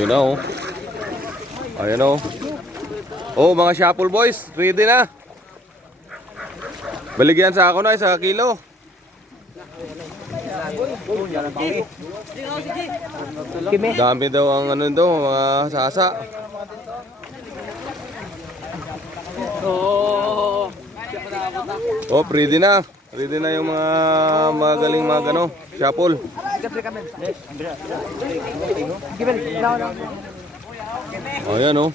Yun na oh. Ayan oh. Oh, mga Shuffle boys, ready na. Baligyan sa ako na, sa kilo. Dami daw ang ano daw, mga sasa. Oh, ready na. Ready na yung mga magaling mga ano, Shuffle. Oh, ayan oh.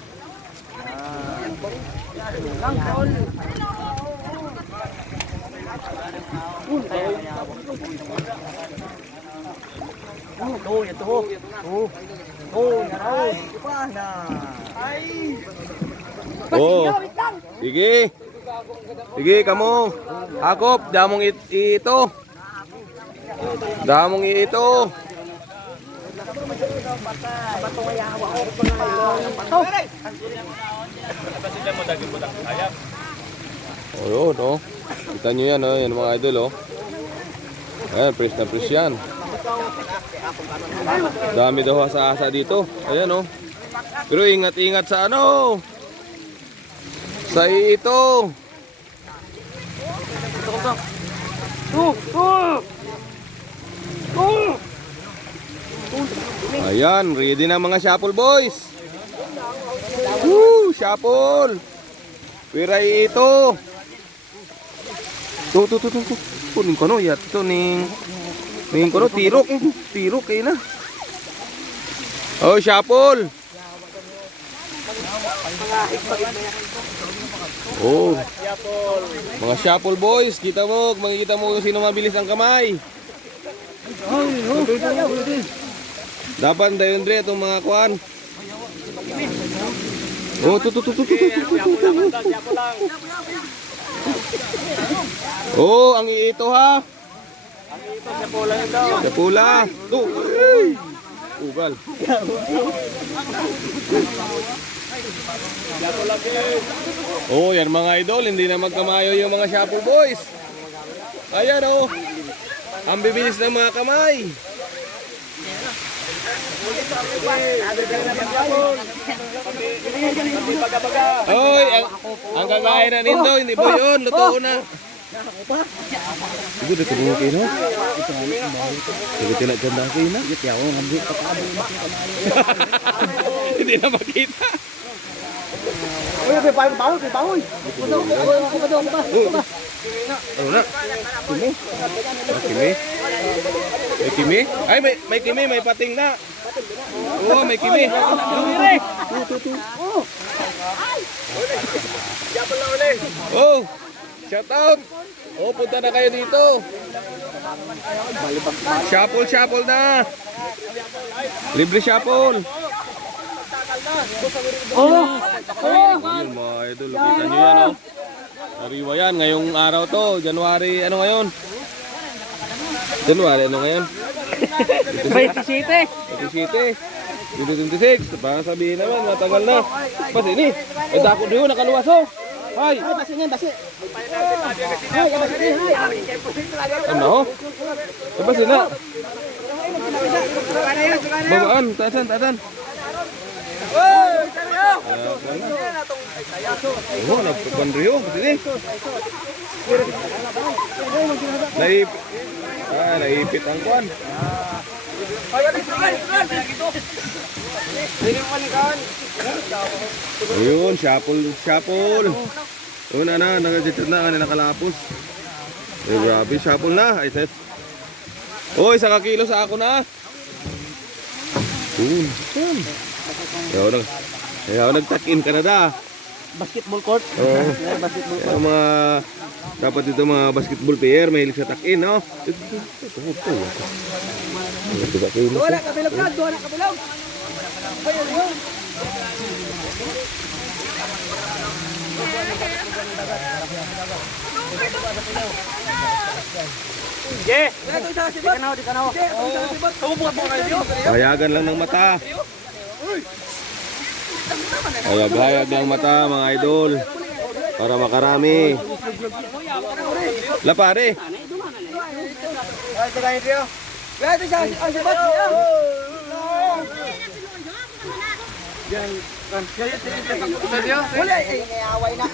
Oh, sige. Sige, kamu. Akop, damong ito. Damong ito. Oh, yun, oh. Kita nyo yan, oh. Yan mga idol, oh. Ayan, press na press yan. Dami daw asa-asa dito. Ayan, oh. Pero ingat-ingat sa ano. Sa ito. Ayan, ready na mga Shuffle boys. Woo, Shuffle. Piray ito. Tuh. Kunin ko no, yat ito ning ko no, tirok kayo na. Oh, Shuffle. Oh, mga Shuffle boys, makikita mo kung sino mabilis ang kamay. Dapat dayon dre itong mga kuan. Oh, Oh, ang iito ha. Ang iito sa pula nito. Sa pula. Ugal. Oh, yan mga idol, hindi na magkamayo yung mga Shuffle boys. Ayan oh. Ang bibilis ng mga kamay. Oy, ang kakain na nito, hindi po yun, luto na. Sige, dito mo kayo na. Sige, tinaganda kayo na. Hindi na makita. Uy, pahoy. Ano na? Kimi? Kimi? May kimi? Ay, may kimi, may pating na. Oo, may kimi. Oh, shout out. Oh, punta na kayo dito. Shuffle na. Libre Shuffle. Yun mga idol, kita nyo yan oh. Nariwa yan, ngayong araw to, January, ano ngayon? January, ano ngayon? 27. 26. Baka sabihin naman, matagal na. Pas ini, ay dako doon, nakaluwas oh. Hay! Basi. Ano oh? Basi na. Babaan, tatan. Oh, nagpapandriyo. Sige. Naipit ang kuwan. Ayun, Shuffle. Ayun na, nakalapos. Ay, grabe, Shuffle na. Ay, set. Oh, isa ka kilo sa ako na. Ayaw nagtakin ka na da. Basketball court. Oh. Basketball court. Mga dapat dito mga basketball player mahilig sa takin, no? Wala ka bilog. Di kanaw. Hayagan lang ng mata. Hayag lang mata mga idol. Para makarami. Lapare. Wala, ay, away na.